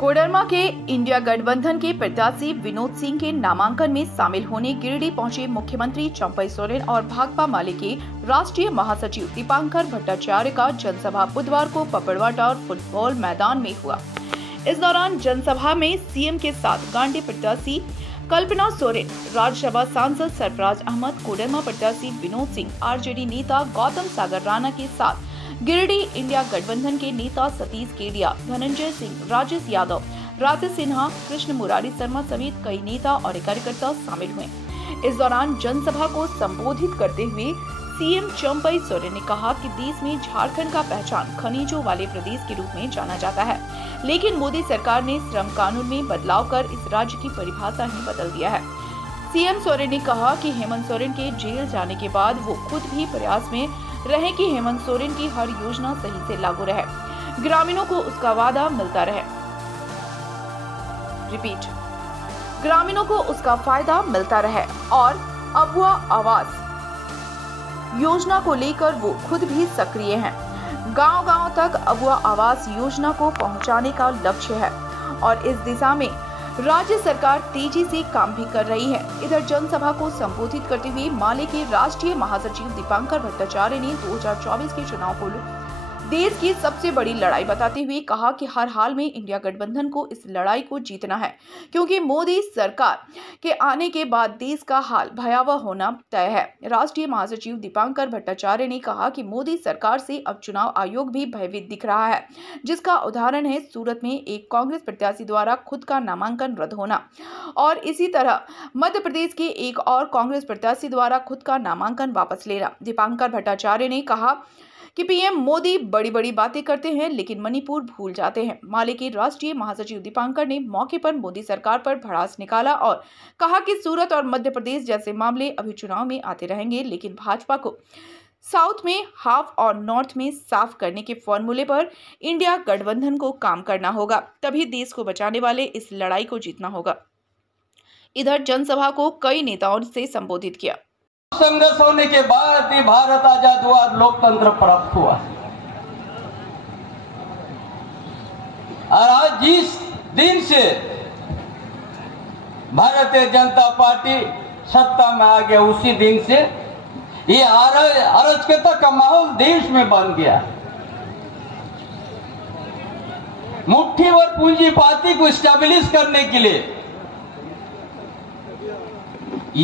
कोडरमा के इंडिया गठबंधन के प्रत्याशी विनोद सिंह के नामांकन में शामिल होने गिरिडीह पहुंचे मुख्यमंत्री चंपई सोरेन और भाकपा माले के राष्ट्रीय महासचिव दीपांकर भट्टाचार्य का जनसभा बुधवार को पपड़वाटा फुटबॉल मैदान में हुआ। इस दौरान जनसभा में सीएम के साथ गांधी प्रत्याशी कल्पना सोरेन, राज्यसभा सांसद सरफराज अहमद, कोडरमा प्रत्याशी विनोद सिंह, आरजेडी नेता गौतम सागर राणा के साथ गिरिडीह इंडिया गठबंधन के नेता सतीश केडिया, धनंजय सिंह, राजेश यादव, राजेश सिन्हा, कृष्ण मुरारी शर्मा समेत कई नेता और कार्यकर्ता शामिल हुए। इस दौरान जनसभा को संबोधित करते हुए सीएम चंपई सोरेन ने कहा कि देश में झारखंड का पहचान खनिजों वाले प्रदेश के रूप में जाना जाता है, लेकिन मोदी सरकार ने श्रम कानून में बदलाव कर इस राज्य की परिभाषा ही बदल दिया है। सीएम सोरेन ने कहा कि हेमंत सोरेन के जेल जाने के बाद वो खुद भी प्रयास में रहे कि हेमंत सोरेन की हर योजना सही से लागू रहे, ग्रामीणों को उसका वादा मिलता रहे। ग्रामीणों को उसका फायदा मिलता रहे और अबुआ आवास योजना को लेकर वो खुद भी सक्रिय हैं। गांव-गांव तक अबुआ आवास योजना को पहुंचाने का लक्ष्य है और इस दिशा में राज्य सरकार तेजी से काम भी कर रही है। इधर जनसभा को संबोधित करते हुए माले के राष्ट्रीय महासचिव दीपांकर भट्टाचार्य ने 2024 के चुनाव को देश की सबसे बड़ी लड़ाई बताते हुए कहा कि हर हाल में इंडिया गठबंधन को इस लड़ाई को जीतना है, क्योंकि मोदी सरकार के आने के बाद देश का हाल भयावह होना तय है। राष्ट्रीय महासचिव दीपांकर भट्टाचार्य ने कहा कि मोदी सरकार से अब चुनाव आयोग भी भयभीत दिख रहा है, जिसका उदाहरण है सूरत में एक कांग्रेस प्रत्याशी द्वारा खुद का नामांकन रद्द होना और इसी तरह मध्य प्रदेश के एक और कांग्रेस प्रत्याशी द्वारा खुद का नामांकन वापस लेना। दीपांकर भट्टाचार्य ने कहा कि पीएम मोदी बड़ी बड़ी बातें करते हैं लेकिन मणिपुर भूल जाते हैं। माले के राष्ट्रीय महासचिव दीपांकर ने मौके पर मोदी सरकार पर भड़ास निकाला और कहा कि सूरत और मध्य प्रदेश जैसे मामले अभी चुनाव में आते रहेंगे, लेकिन भाजपा को साउथ में हाफ और नॉर्थ में साफ करने के फॉर्मूले पर इंडिया गठबंधन को काम करना होगा, तभी देश को बचाने वाले इस लड़ाई को जीतना होगा। इधर जनसभा को कई नेताओं से संबोधित किया। संघर्ष होने के बाद ही भारत आजाद हुआ, लोकतंत्र प्राप्त हुआ। और आज जिस दिन से भारतीय जनता पार्टी सत्ता में आ गया, उसी दिन से ये अराजकता का माहौल देश में बन गया। मुट्ठी भर पूंजीपति को स्टैब्लिश करने के लिए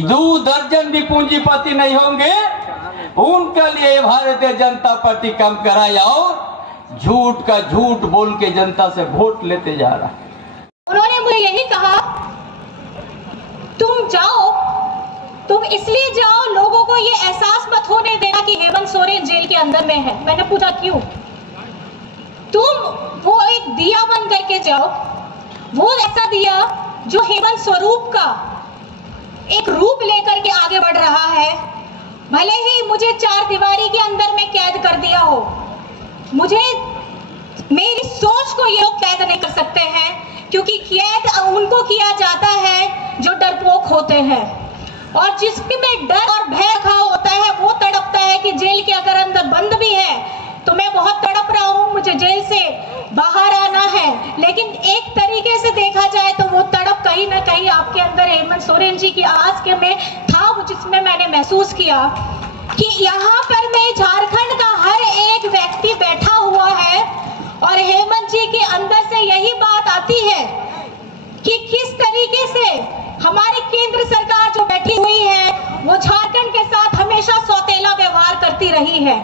2 दर्जन भी पूंजीपति नहीं होंगे, उनके लिए भारतीय जनता पार्टी काम कराया और झूठ का झूठ बोल के जनता से वोट लेते जा रहा है। उन्होंने मुझे यही कहा, तुम जाओ, तुम इसलिए जाओ, लोगों को ये एहसास मत होने देना कि हेमंत सोरेन जेल के अंदर में है। मैंने पूछा क्यों? तुम वो एक दिया बन करके जाओ, वो ऐसा दिया जो हेमंत स्वरूप का एक रूप लेकर के आगे बढ़ रहा है। भले ही मुझे 4 दीवारी के अंदर में कैद कर दिया हो, मुझे मेरी सोच को ये लोग कैद नहीं कर सकते हैं, क्योंकि कैद उनको किया जाता है जो डरपोक होते हैं और जिसमें डर और भय रखा होता है वो तड़पता है कि जेल के अगर अंदर बंद भी है तो मैं बहुत तड़प रहा हूं, मुझे जेल से बाहर आना है। लेकिन एक तरीके से देखा जाए तो वो तड़प कहीं ना कहीं आपके अंदर हेमंत सोरेन जी की आवाज के में था, जिसमें मैंने महसूस किया कि यहाँ पर में झारखंड का हर एक व्यक्ति बैठा हुआ है और हेमंत जी के अंदर से यही बात आती है कि किस तरीके से हमारी केंद्र सरकार जो बैठी हुई है वो झारखंड के साथ हमेशा सौतेला व्यवहार करती रही है।